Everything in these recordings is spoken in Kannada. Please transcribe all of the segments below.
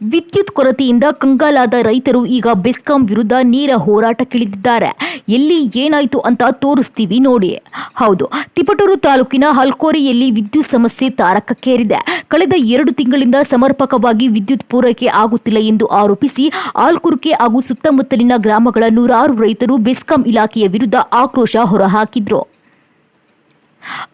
ವಿದ್ಯುತ್ ಕೊರತೆಯಿಂದ ಕಂಗಾಲಾದ ರೈತರು ಈಗ ಬೆಸ್ಕಾಂ ವಿರುದ್ಧ ನೇರ ಹೋರಾಟಕ್ಕಿಳಿದಿದ್ದಾರೆ. ಎಲ್ಲಿ ಏನಾಯ್ತು ಅಂತ ತೋರಿಸ್ತೀವಿ ನೋಡಿ. ಹೌದು, ತಿಪಟೂರು ತಾಲೂಕಿನ ಹಲ್ಕೋರಿಯಲ್ಲಿ ವಿದ್ಯುತ್ ಸಮಸ್ಯೆ ತಾರಕಕ್ಕೇರಿದೆ. ಕಳೆದ 2 ತಿಂಗಳಿಂದ ಸಮರ್ಪಕವಾಗಿ ವಿದ್ಯುತ್ ಪೂರೈಕೆ ಆಗುತ್ತಿಲ್ಲ ಎಂದು ಆರೋಪಿಸಿ ಆಲ್ಕುರ್ಕೆ ಹಾಗೂ ಸುತ್ತಮುತ್ತಲಿನ ಗ್ರಾಮಗಳ ನೂರಾರು ರೈತರು ಬೆಸ್ಕಾಂ ಇಲಾಖೆಯ ವಿರುದ್ಧ ಆಕ್ರೋಶ ಹೊರಹಾಕಿದ್ರು.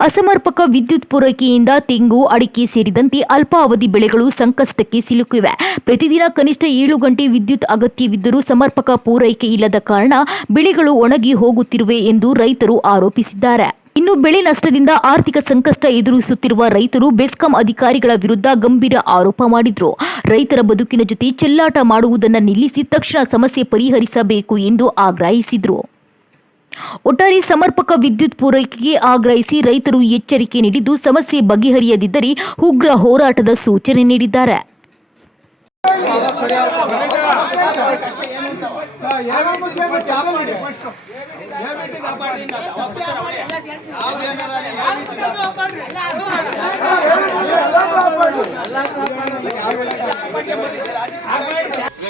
ಅಸಮರ್ಪಕ ವಿದ್ಯುತ್ ಪೂರೈಕೆಯಿಂದ ತೆಂಗು, ಅಡಿಕೆ ಸೇರಿದಂತೆ ಅಲ್ಪಾವಧಿ ಬೆಳೆಗಳು ಸಂಕಷ್ಟಕ್ಕೆ ಸಿಲುಕಿವೆ. ಪ್ರತಿದಿನ ಕನಿಷ್ಠ 7 ಗಂಟೆ ವಿದ್ಯುತ್ ಅಗತ್ಯವಿದ್ದರೂ ಸಮರ್ಪಕ ಪೂರೈಕೆ ಇಲ್ಲದ ಕಾರಣ ಬೆಳೆಗಳು ಒಣಗಿ ಹೋಗುತ್ತಿರುವೆ ಎಂದು ರೈತರು ಆರೋಪಿಸಿದ್ದಾರೆ. ಇನ್ನು ಬೆಳೆ ನಷ್ಟದಿಂದ ಆರ್ಥಿಕ ಸಂಕಷ್ಟ ಎದುರಿಸುತ್ತಿರುವ ರೈತರು ಬೆಸ್ಕಾಂ ಅಧಿಕಾರಿಗಳ ವಿರುದ್ಧ ಗಂಭೀರ ಆರೋಪ ಮಾಡಿದ್ರು. ರೈತರ ಬದುಕಿನ ಜೊತೆ ಚೆಲ್ಲಾಟ ಮಾಡುವುದನ್ನು ನಿಲ್ಲಿಸಿ ತಕ್ಷಣ ಸಮಸ್ಯೆ ಪರಿಹರಿಸಬೇಕು ಎಂದು ಆಗ್ರಹಿಸಿದ್ರು. ಒಟ್ಟಾರೆ ಸಮರ್ಪಕ ವಿದ್ಯುತ್ ಪೂರೈಕೆಗೆ ಆಗ್ರಹಿಸಿ ರೈತರು ಎಚ್ಚರಿಕೆ ನೀಡಿದ್ದು, ಸಮಸ್ಯೆ ಬಗೆಹರಿಯದಿದ್ದರೆ ಉಗ್ರ ಹೋರಾಟದ ಸೂಚನೆ ನೀಡಿದ್ದಾರೆ.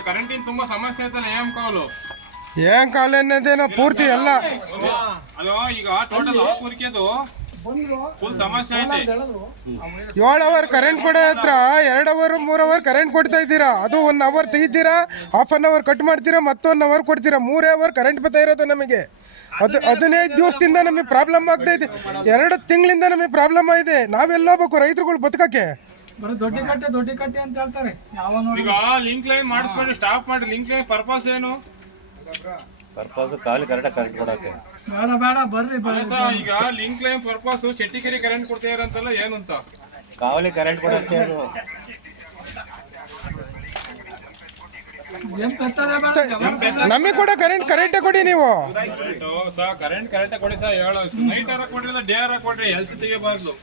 ಕರೆಂಟಿನ ತುಂಬಾ ಸಮಸ್ಯೆ ಆಯ್ತಲ್ಲ. ಏನ್ ಕಾಲ ಅನ್ನೋದೇನೋ ಪೂರ್ತಿ ಎಲ್ಲ ಅದು ಈಗ ಟೋಟಲ್ ಹಾಕುರಿಕೆದು ಫುಲ್ ಸಮಸ್ಯೆ ಐತೆ. 7 ಅವರ್ ಕರೆಂಟ್ ಕೊಡೋ ಹತ್ರ 2 ಅವರ್ 3 ಅವರ್ ಕರೆಂಟ್ ಕೊಡ್ತಾ ಇದ್ದೀರಾ. ಅದು 1 ಅವರ್ ತೆಗಿತೀರಾ, ಹಾಫ್ ಅನ್ ಅವರ್ ಕಟ್ ಮಾಡ್ತೀರಾ, ಮತ್ತೊಂದು ಅವರ್ ಕೊಡ್ತೀರಾ. 3 ಅವರ್ ಕರೆಂಟ್ ಬರ್ತಾ ಇರೋದು ನಮಗೆ. 15 ದಿವಸದಿಂದ ನಮಗೆ ಪ್ರಾಬ್ಲಮ್ ಆಗ್ತಾ ಇದೆ. 2 ತಿಂಗಳಿಂದ ನಮಗೆ ಪ್ರಾಬ್ಲಮ್ ಆಗಿದೆ. ನಾವೆಲ್ಲ ಹೋಗ್ಬೇಕು ರೈತರುಗಳು ಬದುಕಕ್ಕೆ. ದೊಡ್ಡ ಕಟ್ಟೆ ಅಂತ ಹೇಳ್ತಾರೆ. ಈಗ ಲಿಂಕ್ ಲೈನ್ ಮಾಡಿಸ್ಕೊಂಡು ಸ್ಟಾಪ್ ಮಾಡಿ. ಲಿಂಕ್ ಲೈನ್ ಪರ್ಪಸ್ ಏನು? ಪರ್ಪಸ್ ಖಾಲಿ ಕರೆಕ್ಟ್ ಕೊಡಕ್ಕೆ. ಬೇಡ ಬರ್ರಿ ಈಗ ಲಿಂಕ್ ಲೈನ್ ಪರ್ಪಸ್ ಚೆಟ್ಟಿಕೆರೆ ಕರೆಂಟ್ ಕೊಡ್ತಾ ಇರಂತಲ್ಲ, ಏನು ಅಂತ ಕಾವಲಿ ಕರೆಂಟ್ ಕೊಡಕ್ಕೆ. ನಮಗೆ ಕೂಡ ಕರೆಂಟೇ ಕೊಡಿ ನೀವು. ಕರೆಂಟ್ ಕೊಡಿ ಸರ್. ಹೇಳೋ ನೈಟ್ ಆರ ಕೊಡ್ರಿ, ಡೇ ಆರ ಕೊಡ್ರಿ, ಎಲ್ಸಿ ತೆಗಿಬಾರ್ದು.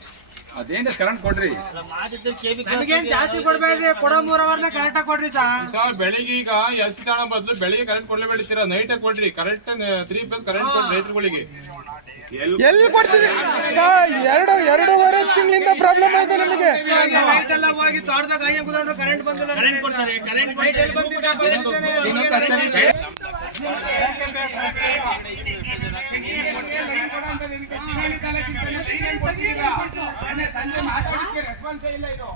ಅದೇನು ಕರೆಂಟ್ ಕೊಡ್ರಿ, ಜಾಸ್ತಿ ಕೊಡ್ಬೇಡ್ರಿ. ಕೊಡೋ 3 ಅವರ್ನ ಕರೆಕ್ಟ್ ಆಗಿ ಕೊಡ್ರಿ ಸರ್. ಬೆಳಿಗ್ಗೆ ಈಗ ಎಲ್ಸಿ ತಾಣ ಬದಲು ಬೆಳಿಗ್ಗೆ ಕರೆಂಟ್ ಕೊಡ್ಲೇಬೇಡ್ತೀರಾ, ನೈಟ್ ಕೊಡ್ರಿ. ಕರೆಕ್ಟ್ 3 ಫೇಸ್ ಕರೆಂಟ್ ಕೊಡ್ರಿ ರೈತರುಗಳಿಗೆ. ಎಲ್ಲಿ ಕೊಡ್ತಿದ್ದೀವಿ ಸರ್? 2.5 ತಿಂಗಳಿಂದ ಪ್ರಾಬ್ಲಮ್ ಆಗಿದೆ ನಮಗೆ. ಕರೆಂಟ್ ಸಂಜೆ ಮಾತಾಡೋದಕ್ಕೆ ರೆಸ್ಪಾನ್ಸೇ ಇಲ್ಲ ಇದು.